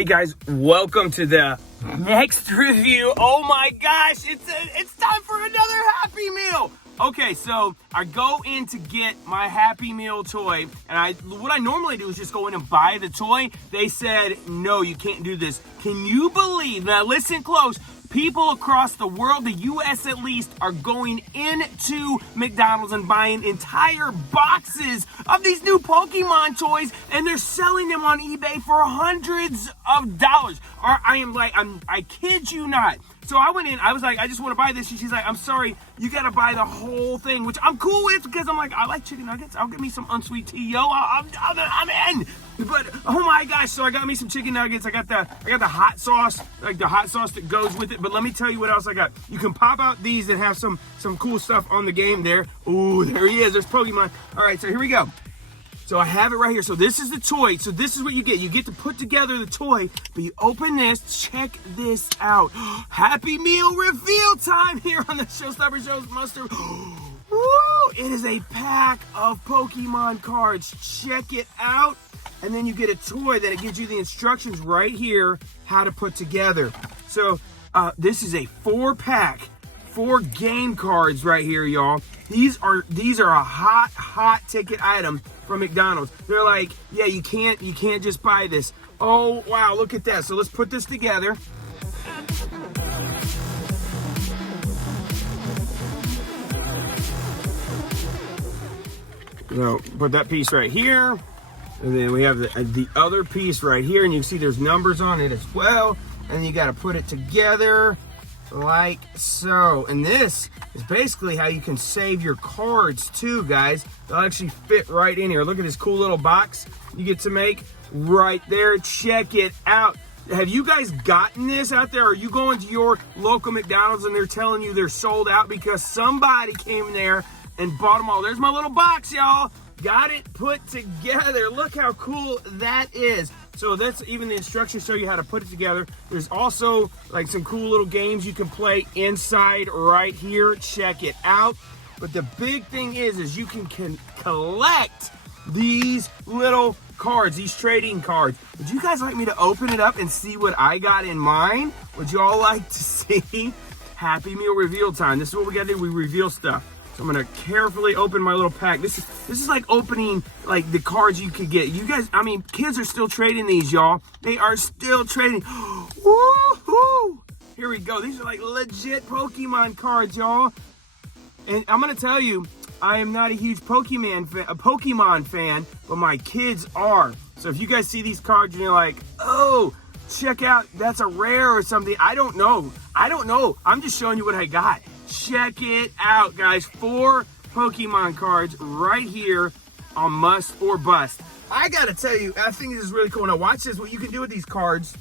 Hey guys, welcome to the next review. Oh my gosh, it's time for another Happy Meal. Okay, so I go in to get my Happy Meal toy, and what I normally do is just go in and buy the toy. They said, no, you can't do this. Can you believe, now listen close, people across the world, the US at least, are going into McDonald's and buying entire boxes of these new Pokemon toys, and they're selling them on eBay for hundreds of dollars. I kid you not. So I went in, I was like, I just want to buy this. And she's like, I'm sorry, you got to buy the whole thing, which I'm cool with because I'm like, I like chicken nuggets. I'll get me some unsweet tea, yo. I'm in. But oh my gosh, so I got me some chicken nuggets. I got the hot sauce, like the hot sauce that goes with it. But let me tell you what else I got. You can pop out these that have some cool stuff on the game there. Ooh, there he is. There's Pokemon. All right, so here we go. So I have it right here. So this is the toy. So this is what you get. You get to put together the toy, but you open this. Check this out. Happy Meal reveal time here on the Showstopper Shows Muster. Woo! It is a pack of Pokemon cards. Check it out. And then you get a toy that it gives you the instructions right here how to put together. So this is a 4-pack. 4 game cards right here, y'all. These are a hot ticket item from McDonald's. They're like, yeah, you can't just buy this. Oh wow, look at that. So let's put this together. So put that piece right here, and then we have the other piece right here, and you can see there's numbers on it as well. And you got to put it together like so. And this is basically how you can save your cards too, guys. They'll actually fit right in here. Look at this cool little box you get to make right there. Check it out. Have you guys gotten this out there? Are you going to your local McDonald's and they're telling you they're sold out because somebody came in there and bought them all? There's my little box, y'all. Got it put together. Look how cool that is. So that's even the instructions show you how to put it together. There's also like some cool little games you can play inside right here. Check it out. But the big thing is you can collect these little cards, these trading cards. Would you guys like me to open it up and see what I got in mine? Would you all like to see? Happy Meal reveal time. This is what we gotta do. We reveal stuff. I'm gonna carefully open my little pack. This is like opening like the cards you could get. You guys, I mean, kids are still trading these, y'all. They are still trading. Woo-hoo! Here we go. These are like legit Pokemon cards, y'all. And I'm gonna tell you, I am not a huge Pokemon fan, but my kids are. So if you guys see these cards and you're like, oh, check out, that's a rare or something. I don't know. I'm just showing you what I got. Check it out, guys. 4 Pokemon cards right here on Must or Bust. I gotta tell you, I think this is really cool. Now watch this. What you can do with these cards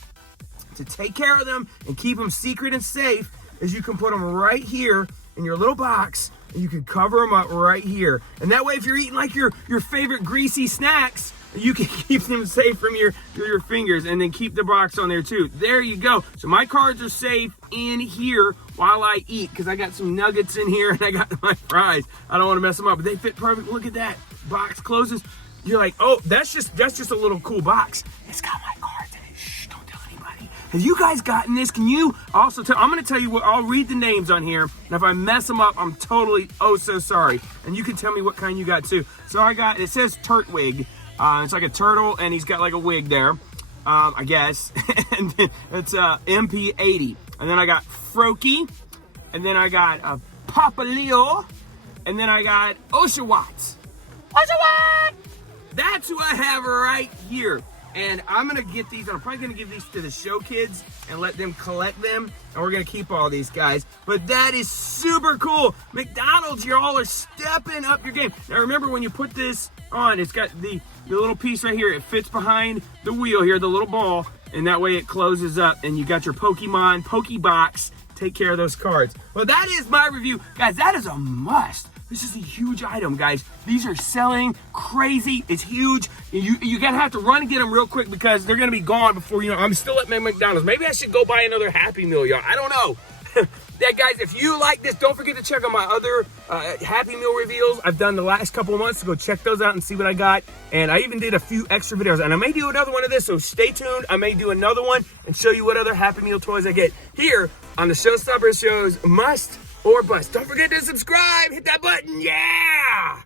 to take care of them and keep them secret and safe is you can put them right here in your little box and you can cover them up right here. And that way, if you're eating like your favorite greasy snacks, you can keep them safe from your fingers, and then keep the box on there too. There you go. So my cards are safe in here while I eat because I got some nuggets in here and I got my fries. I don't want to mess them up, but they fit perfect. Look at that. Box closes. You're like, oh, that's just a little cool box. It's got my cards in it. Shh, don't tell anybody. Have you guys gotten this? Can you also tell? I'm going to tell you what. I'll read the names on here, and if I mess them up, I'm totally so sorry. And you can tell me what kind you got too. So I got. It says Turtwig. It's like a turtle, and he's got like a wig there, I guess. And then it's MP80. And then I got Froakie. And then I got Papaleo. And then I got Oshawott. Oshawott! That's who I have right here. And I'm going to get these. I'm probably going to give these to the show kids and let them collect them. And we're going to keep all these guys. But that is super cool. McDonald's, y'all are stepping up your game. Now, remember, when you put this on, it's got the little piece right here. It fits behind the wheel here, the little ball. And that way it closes up. And you got your Pokemon Pokebox. Take care of those cards. Well, that is my review. Guys, that is a must. This is a huge item, guys. These are selling crazy. It's huge. You're going to have to run and get them real quick because they're going to be gone before, I'm still at my McDonald's. Maybe I should go buy another Happy Meal, y'all. I don't know. Yeah, guys, if you like this, don't forget to check out my other Happy Meal reveals I've done the last couple of months. So go check those out and see what I got. And I even did a few extra videos. And I may do another one of this, so stay tuned. I may do another one and show you what other Happy Meal toys I get here on the Showstopper Show's Must or Bust. Don't forget to subscribe. Hit that button. Yeah!